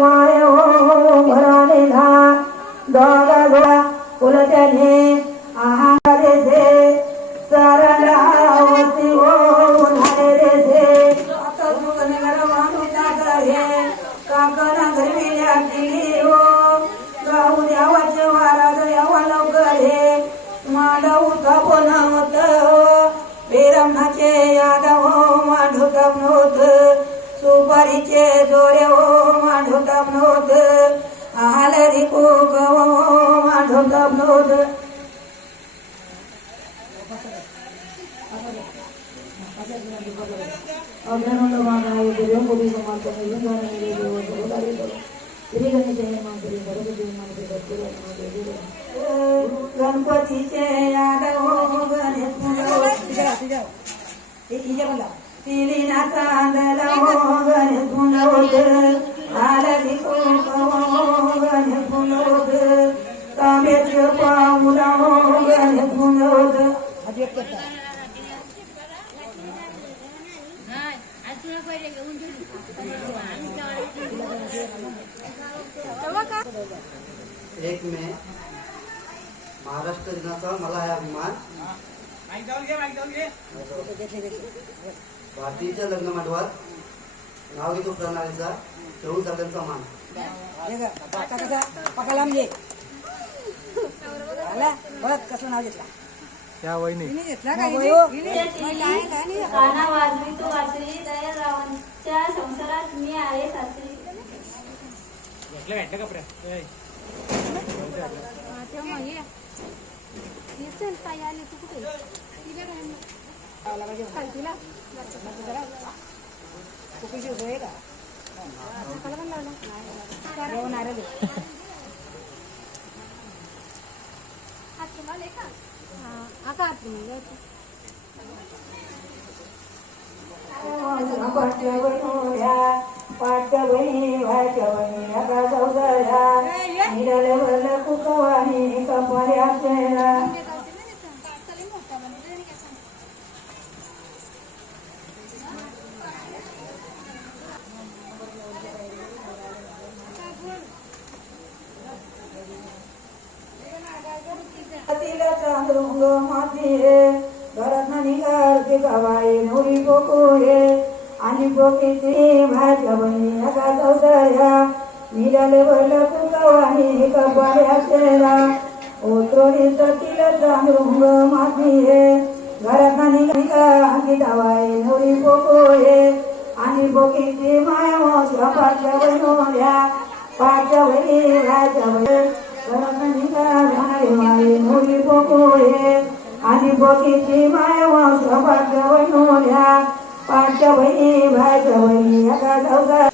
माय हो भराने धान दोगा धोडा उलट्याने मांडव बनवत बेरमणाचे यादव मांडूत नव्हत सुपारीचे जोरे हो मांडूत नव्हत आलरी कोक हो मांडूत नव्हत देव कोटी देव देव श्री गणेश माते माते माते तिलीना चांदला हो हो तांब्याचे पाऊला हो गणेश मुंडवत एक मे महाराष्ट्र दिनाचा मला आहे अभिमान. भारतीच्या लग्न मंडपात नाव घेतो प्रणालीचा ठेवून सगळ्यांचा मान. पकालाम घे आला बघ कसं नाव घेतला. या वहिनी. घेतला का? हिने? काना वाजवी तो वाचली दयारावांच्या संसारात मी आहे सासरी कुकीची सोय आहे का जेवण आहे रे ते. पाठ्या बहिण्या पाठ्या भाच्या बहिणी कुकवाणी कपाले आपल्याला तिला चांदृंग माती घरात निघाल गावाई नवरी पोकोळे आणि पोकीची भाज्या बहिणी नका चौदया निघाले भरलं वाही कपाले आपल्याला ओत्रोडी तिला चांदृंग माती हे निघा अंगी डावाई नवरी आणि बोकीची माया मोठ्या पाचच्या बनवल्या पाचच्या बहिणी घरात निघा माई नवरी आणि बोकीची माया मोठ्या पाचच्या बनवल्या पाचच्या बहिणी भाज्या बहिणी एका